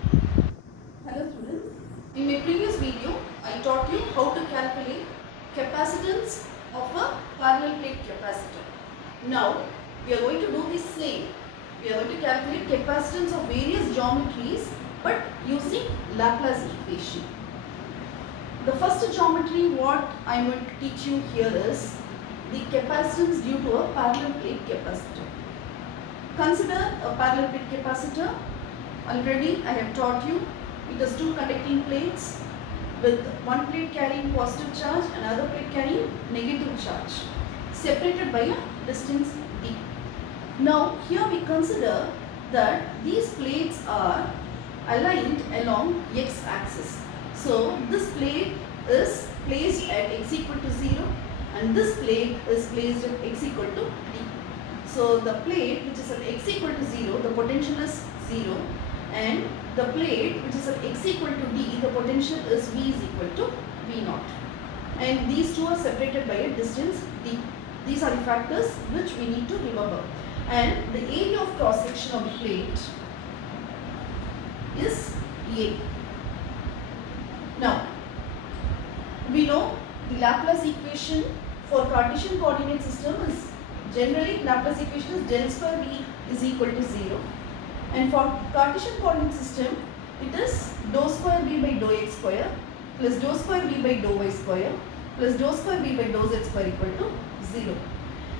Hello students. In my previous video, I taught you how to calculate capacitance of a parallel plate capacitor. Now, we are going to do the same. We are going to calculate capacitance of various geometries but using Laplace equation. The first geometry what I am going to teach you here is the capacitance due to a parallel plate capacitor. Consider a parallel plate capacitor. Already I have taught you it has two conducting plates with one plate carrying positive charge and another plate carrying negative charge, separated by a distance d. Now here we consider that these plates are aligned along x axis. So this plate is placed at x equal to 0 and this plate is placed at x equal to d. So the plate which is at x equal to 0, the potential is 0, and the plate which is at x equal to d, the potential is v is equal to v naught. And these two are separated by a distance d. These are the factors which we need to remember. And the area of cross section of the plate is A. Now, we know the Laplace equation for Cartesian coordinate system is generally Laplace equation is del square V is equal to 0. And for Cartesian coordinate system, it is dou square V by dou x square plus dou square V by dou y square plus dou square V by dou z square equal to 0.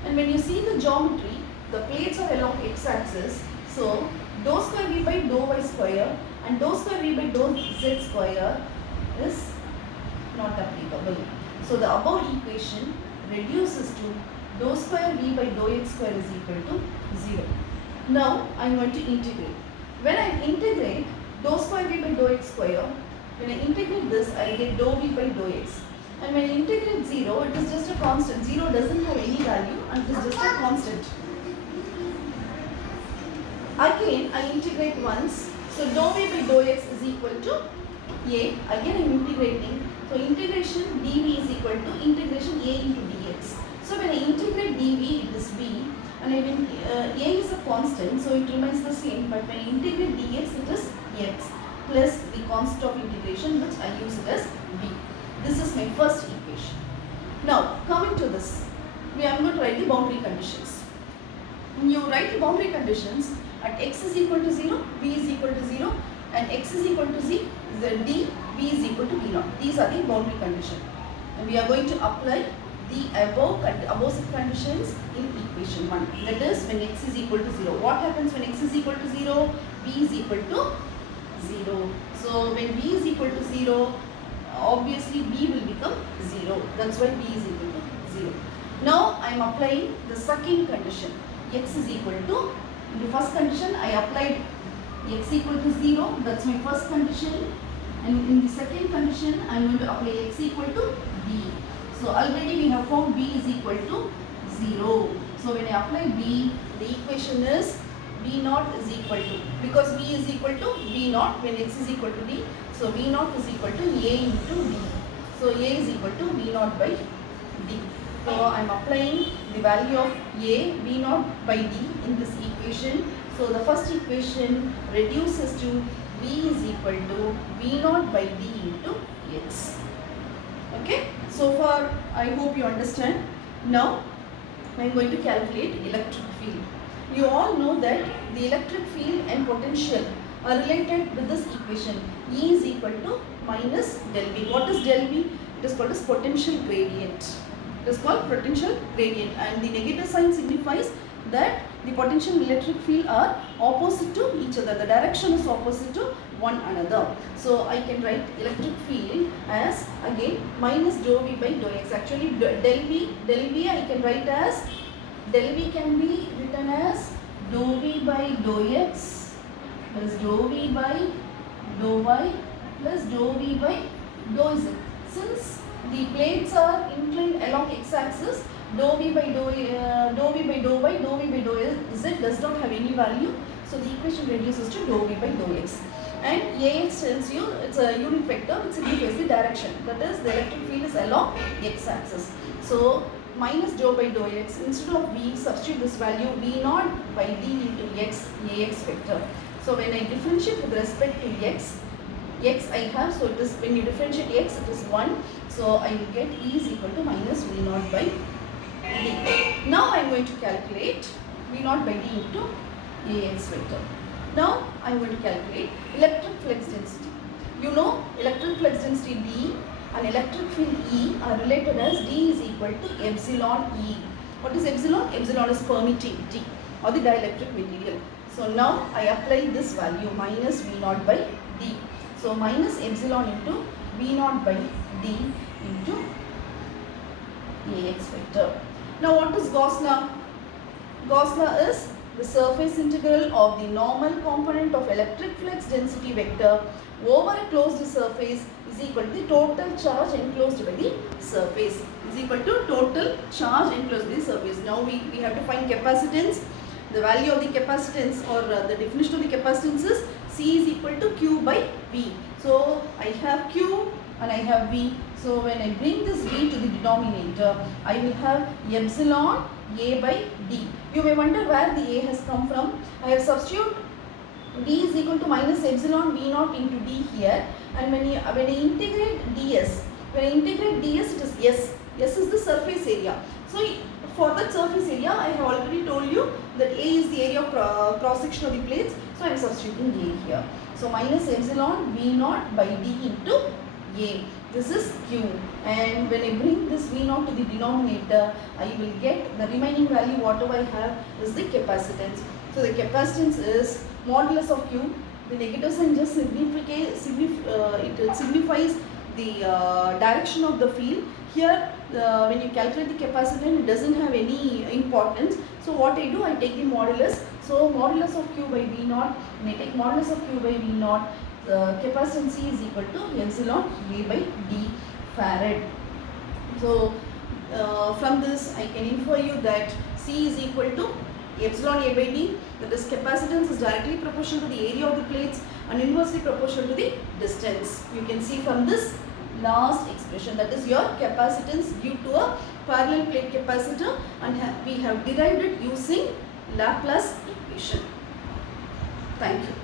And when you see the geometry, the plates are along x axis. So, dou square V by dou y square and dou square V by dou z square is not applicable. So, the above equation reduces to dou square V by dou x square is equal to 0. Now, I am going to integrate. When I integrate dou square V by dou x square, when I integrate this, I get dou V by dou x. And when I integrate 0, it is just a constant. 0 doesn't have any value and it is just a constant. Again, I integrate once. So, dou V by dou x is equal to A. Again, I am integrating. So, integration dV is equal to integration A into dx. So, when I integrate dV, it is V. And when A is a constant, so it remains the same. But when I integrate dx, it is x plus the constant of integration, which I use it as V. This is my first equation. Now, coming to this, we are going to write the boundary conditions. When you write the boundary conditions, at x is equal to 0, v is equal to 0, and x is equal to z, d, v is equal to v naught. These are the boundary conditions. And we are going to apply the above set conditions in equation 1. That is when x is equal to 0. What happens when x is equal to 0? V is equal to 0. So when v is equal to 0, obviously v will become 0. That's why v is equal to 0. Now I am applying the second condition. X is equal to, in the first condition I applied x equal to 0. That's my first condition. And in the second condition I am going to apply x equal to b. So already we have found b is equal to 0. So when I apply b, the equation is v naught is equal to, because v is equal to v naught when x is equal to d. So v naught is equal to a into d. So a is equal to v naught by d. So I am applying the value of a v naught by d in this equation. So the first equation reduces to v is equal to v naught by d into x. Okay, so far I hope you understand. Now I am going to calculate electric field. You all know that the electric field and potential are related with this equation. E is equal to minus del V. What is del V? It is called as potential gradient. It is called potential gradient, and the negative sign signifies that the potential and electric field are opposite to each other. The direction is opposite to one another. So I can write electric field as again minus dou V by dou x. Actually del V I can write as, del V can be written as dou V by dou x plus dou V by dou y plus dou V by dou z. Since the plates are inclined along x-axis, dou V by dou y, dou V by dou z does not have any value. So the equation reduces to dou V by dou x. And Ax tells you it's a unit vector which signifies the direction. That is, the electric field is along x-axis. So minus dou by dou x, instead of v, substitute this value v naught by d into x, Ax vector. So when I differentiate with respect to x I have, so it is, when you differentiate x, it is 1. So I will get E is equal to minus V naught by D. Now I am going to calculate V naught by D into Ax vector. Now I am going to calculate electric flux density. You know electric flux density D and electric field E are related as D is equal to epsilon E. What is epsilon? Epsilon is permittivity or the dielectric material. So now I apply this value minus V naught by D. So minus epsilon into V naught by D into Ax vector. Now what is Gauss law? Gauss law is the surface integral of the normal component of electric flux density vector over a closed surface is equal to the total charge enclosed by the surface, is equal to total charge enclosed by the surface. Now we have to find capacitance. The value of the capacitance, or the definition of the capacitance is C is equal to Q by V. So I have Q and I have V. So when I bring this V to the denominator, I will have epsilon A by D. You may wonder where the A has come from. I have substituted D is equal to minus epsilon V naught into D here, and when I integrate ds, it is S. S is the surface area. So for that surface area, I have already told you that A is the area of cross section of the plates. So I am substituting A here. So minus epsilon V naught by D into A. This is Q, and when I bring this V naught to the denominator, I will get the remaining value. Whatever I have is the capacitance. So the capacitance is modulus of Q. The negative sign just signifies the direction of the field. Here when you calculate the capacitance, it doesn't have any importance. So what I do, I take the modulus. So modulus of Q by V naught, when I take modulus of Q by V naught, capacitance C is equal to epsilon A by D farad. So from this I can infer you that C is equal to epsilon A by D, that is capacitance is directly proportional to the area of the plates and inversely proportional to the distance. You can see from this last expression, that is your capacitance due to a parallel plate capacitor, and we have derived it using Laplace equation. Thank you.